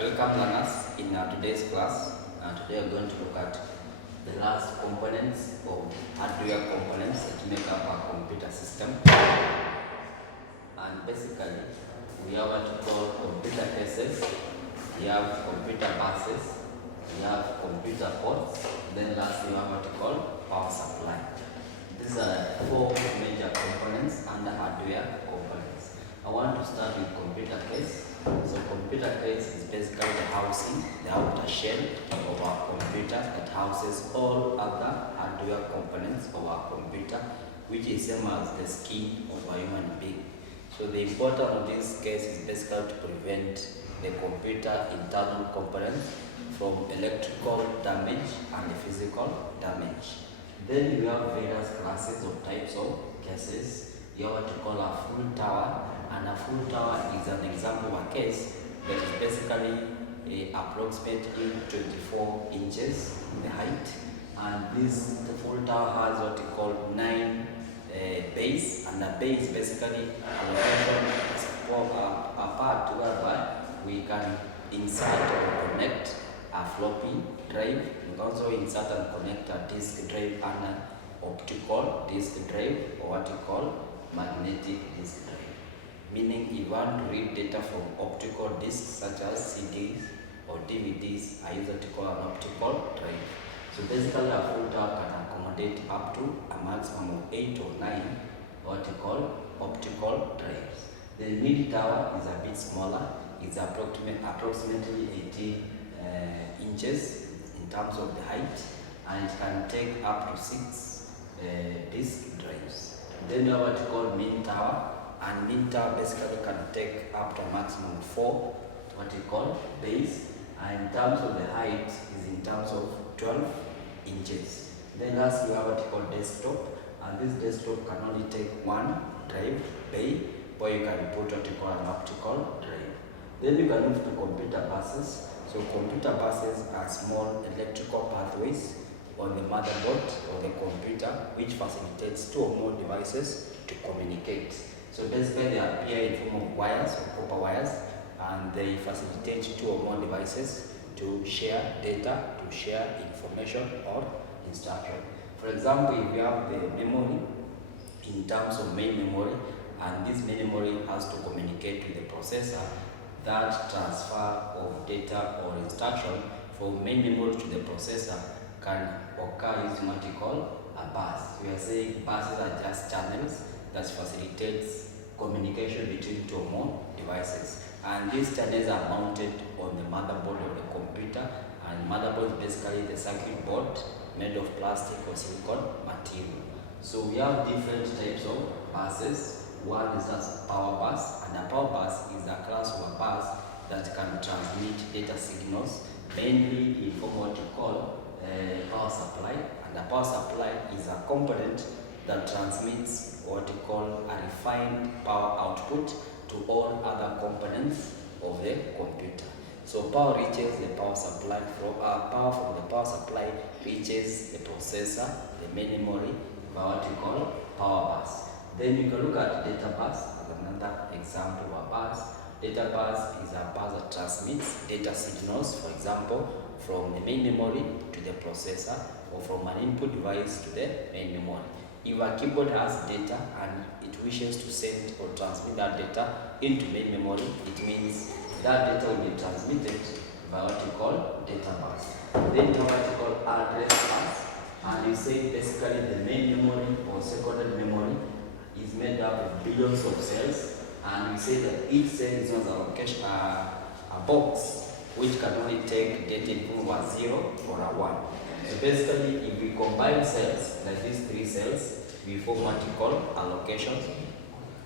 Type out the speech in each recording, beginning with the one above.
Welcome learners in today's class. Today we are going to look at the last components of hardware components that make up our computer system. And basically, we have what we call computer cases, we have computer buses, we have computer ports, then lastly we have what we call power supply. These are four major components under hardware components. I want to start with computer case. So computer case is basically the housing, the outer shell of our computer that houses all other hardware components of our computer, which is same as the skin of a human being. So the importance of this case is basically to prevent the computer internal components from electrical damage and physical damage. Then we have various classes of types of cases. You have what you call a full tower, and a full tower is an example of a case that is basically approximately 24 inches in the height, and the full tower has what you call 9 bays, and the bay is basically a location a part whereby we can insert or connect a floppy drive. We can also insert and connect a disk drive and an optical disk drive, or what you call magnetic disk drive. Meaning, if you want to read data from optical disks such as CDs or DVDs, I use what you call an optical drive. So basically, a full tower can accommodate up to a maximum of 8 or 9 what you call optical drives. The mid tower is a bit smaller. It's approximately 18 inches in terms of the height, and it can take up to 6 disk drives. Then you have what you call main tower, and main tower basically can take up to a maximum of 4 what you call bays, and in terms of the height is in terms of 12 inches. Then lastly, you have what you call desktop, and this desktop can only take 1 drive bay, or you can put what you call an optical drive. Then you can move to computer buses. So computer buses are small electrical pathways on the motherboard of the computer, which facilitates 2 or more devices to communicate. So basically they appear in form of wires or copper wires, and they facilitate 2 or more devices to share data, to share information or instruction. For example, if you have the memory in terms of main memory, and this main memory has to communicate with the processor, that transfer of data or instruction from main memory to the processor can occur using what you call a bus. We are saying buses are just channels that facilitates communication between 2 or more devices. And these channels are mounted on the motherboard of the computer, and motherboard is basically the circuit board made of plastic or silicon material. So we have different types of buses. One is a power bus, and a power bus is a class of a bus that can transmit data signals, mainly in form of what you call power supply. And the power supply is a component that transmits what you call a refined power output to all other components of the computer. So power reaches the power supply power from the power supply reaches the processor, the main memory, by what you call power bus. Then you can look at data bus as another example of a bus. Data bus is a bus that transmits data signals, for example, from the main memory to the processor, or from an input device to the main memory. If a keyboard has data and it wishes to send or transmit that data into main memory, it means that data will be transmitted by what you call data bus. Then you have what you call address bus, and you say basically the main memory or secondary memory is made up of billions of cells, and we say that each cell is known as a location, a box which can only take data in form of a 0 or a 1. So basically, if we combine cells like these 3 cells, we form what you call a location,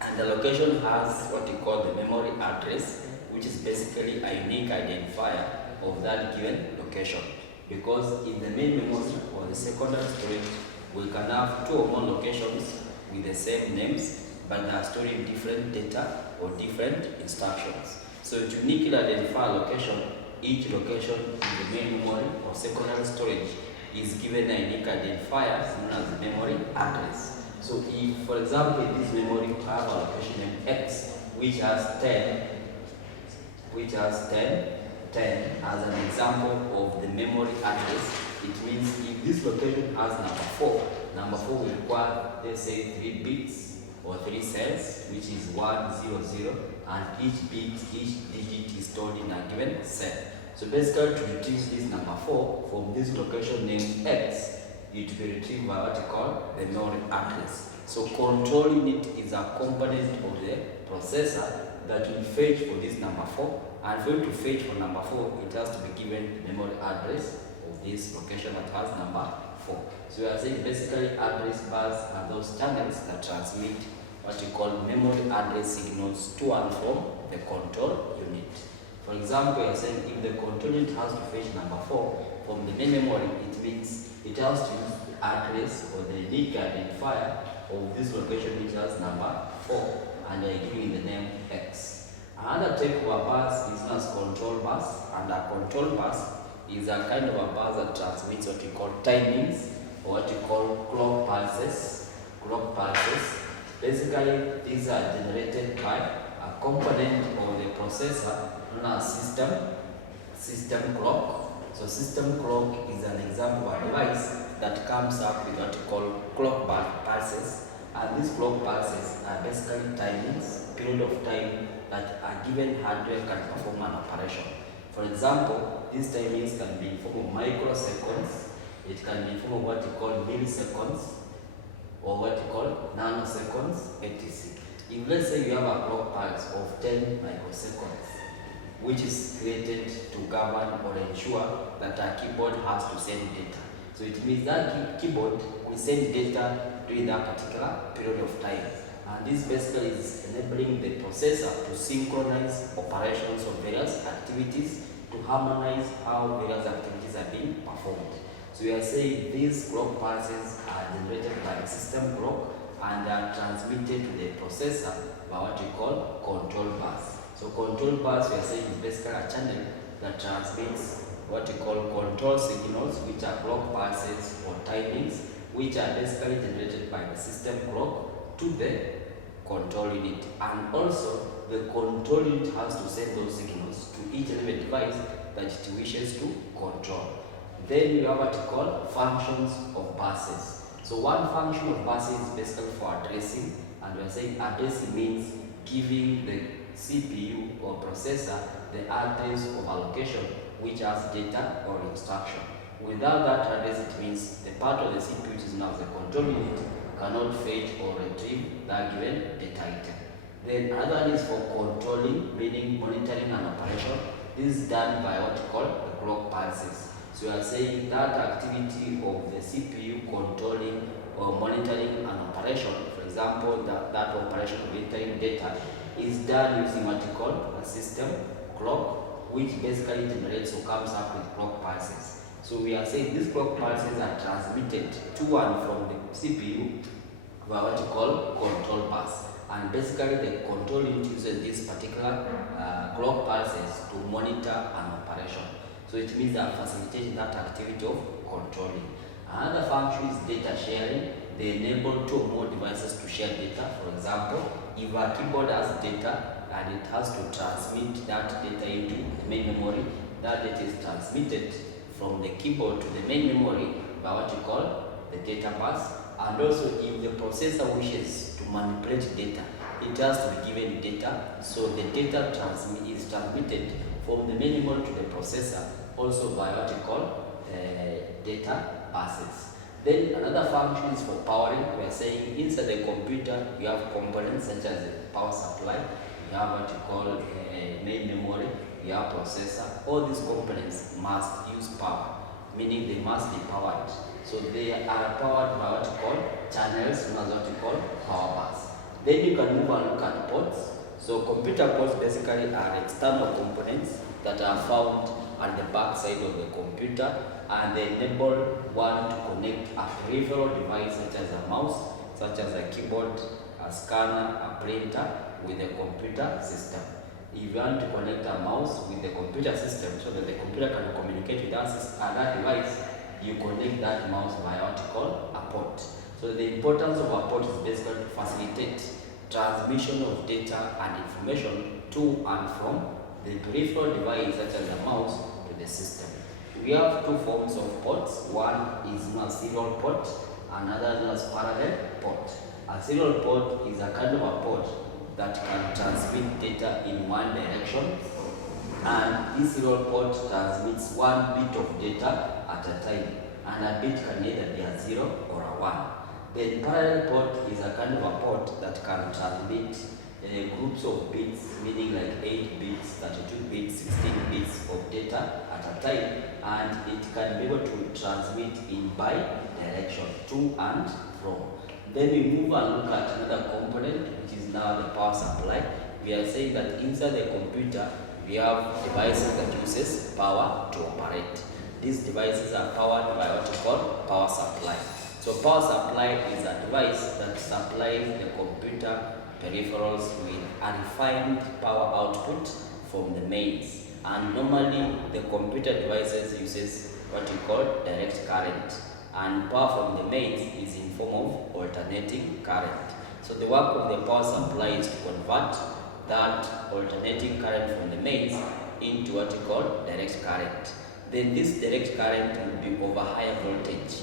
and the location has what you call the memory address, which is basically a unique identifier of that given location. Because in the main memory or the secondary storage, we can have 2 or more locations with the same names, but they are storing different data or different instructions. So to uniquely identify a location, each location in the main memory or secondary storage is given a unique identifier known as the memory address. So if, for example, in this memory we have a location named X, which has 10 10 as an example of the memory address. It means if this location has number 4 will require, let's say, 3 bits or 3 cells, which is 1, 0, 0, and each digit is stored in a given cell. So basically, to retrieve this number 4 from this location named X, it will be retrieved by what you call the memory address. So control unit is a component of the processor that will fetch for this number 4, and for you to fetch for number 4, it has to be given the memory address of this location that has number 4. So we are saying basically address bars are those channels that transmit what you call memory address signals to and from the control unit. For example, we are saying if the control unit has to fetch number 4 from the main memory, it means it has to use the address or the unique identifier of this location which has number 4, and they are giving the name X. Another type of a bus is known as control bus, and a control bus is a kind of a bus that transmits what we call timings or what we call clock pulses. Basically, these are generated by a component of the processor known as system clock. So system clock is an example of a device that comes up with what we call clock pulses, and these clock pulses are basically timings, period of time that a given hardware can perform an operation. For example, these timings can be in form of microseconds, it can be in form of what you call milliseconds, or what you call nanoseconds, etc. If let's say you have a clock pulse of 10 microseconds, which is created to govern or ensure that a keyboard has to send data. So it means that keyboard will send data during that particular period of time. And this basically is enabling the processor to synchronize operations of various activities, to harmonize how various activities are being performed. So we are saying these clock pulses are generated by the system clock and are transmitted to the processor by what we call control bus. So control bus, we are saying, is basically a channel that transmits what we call control signals, which are clock pulses or timings, which are basically generated by the system clock to the control unit. And also, the control unit has to send those signals to each and every device that it wishes to control. Then you have what we call functions of buses. So one function of buses is basically for addressing, and we are saying addressing means giving the CPU or processor the address of a location which has data or instruction. Without that address, it means the part of the CPU which is known as the control unit cannot fetch or retrieve that given data item. Then another one is for controlling, meaning monitoring an operation. This is done by what we call the clock pulses. So we are saying that activity of the CPU controlling or monitoring an operation, for example, that operation of entering data, is done using what we call a system clock, which basically generates or comes up with clock pulses. So we are saying these clock pulses are transmitted to and from the CPU by what we call control bus. And basically the control unit uses this particular clock pulses to monitor an operation. So it means they are facilitating that activity of controlling. Another function is data sharing. They enable two or more devices to share data. For example, if a keyboard has data and it has to transmit that data into the main memory, that data is transmitted from the keyboard to the main memory by what we call the data bus. And also, if the processor wishes to manipulate data, it has to be given data. So the data is transmitted from the main memory to the processor, also by what we call data buses. Then another function is for powering. We are saying inside the computer you have components such as the power supply, you have what you call main memory, you have processor. All these components must use power, meaning they must be powered. So they are powered by what you call channels, known as what you call power bus. Then you can move and look at ports. So computer ports basically are external components that are found on the back side of the computer, and they enable one to connect a peripheral device such as a mouse, such as a keyboard, a scanner, a printer with the computer system. If you want to connect a mouse with the computer system so that the computer can communicate with that device, you connect that mouse via what you call a port. So the importance of a port is basically to facilitate transmission of data and information to and from the peripheral device such as a mouse to the system. We have two forms of ports. One is known as serial port, another known as parallel port. A serial port is a kind of a port that can transmit data in one direction, and this serial port transmits one bit of data at a time, and a bit can either be a 0 or a 1. Then parallel port is a kind of a port that can transmit groups of bits, meaning like 8 bits, 32 bits, 16 bits of data at a time, and it can be able to transmit in bi-direction, to and from. Then we move and look at another component, which is now the power supply. We are saying that inside the computer, we have devices that uses power to operate. These devices are powered by what we call power supply. So power supply is a device that supplies the computer peripherals with a refined power output from the mains. And normally the computer devices uses what we call direct current, and power from the mains is in form of alternating current. So the work of the power supply is to convert that alternating current from the mains into what we call direct current. Then this direct current will be over higher voltage.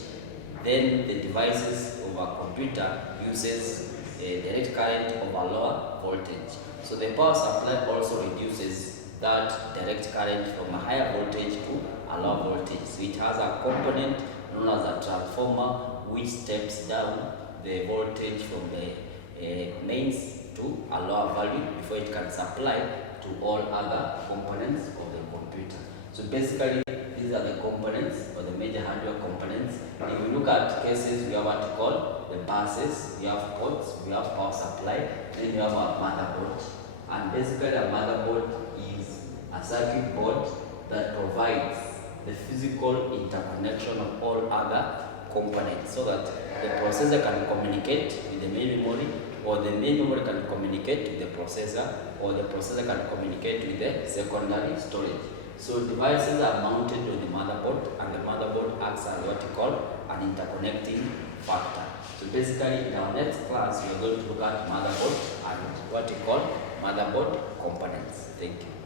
Then the devices of a computer uses a direct current over lower voltage. So the power supply also reduces that direct current from a higher voltage to a lower voltage. So it has a component known as a transformer which steps down the voltage from the mains to a lower value before it can supply to all other components of the computer. So basically, these are the components or the major hardware components. If we look at cases, we have what we call the buses, we have ports, we have power supply, then we have our motherboard. And basically, a motherboard is a circuit board that provides the physical interconnection of all other components so that the processor can communicate with the main memory, or the main memory can communicate with the processor, or the processor can communicate with the secondary storage. So devices are mounted on the motherboard, and the motherboard acts as what we call an interconnecting factor. So basically, in our next class, we are going to look at motherboard and what we call motherboard components. Thank you.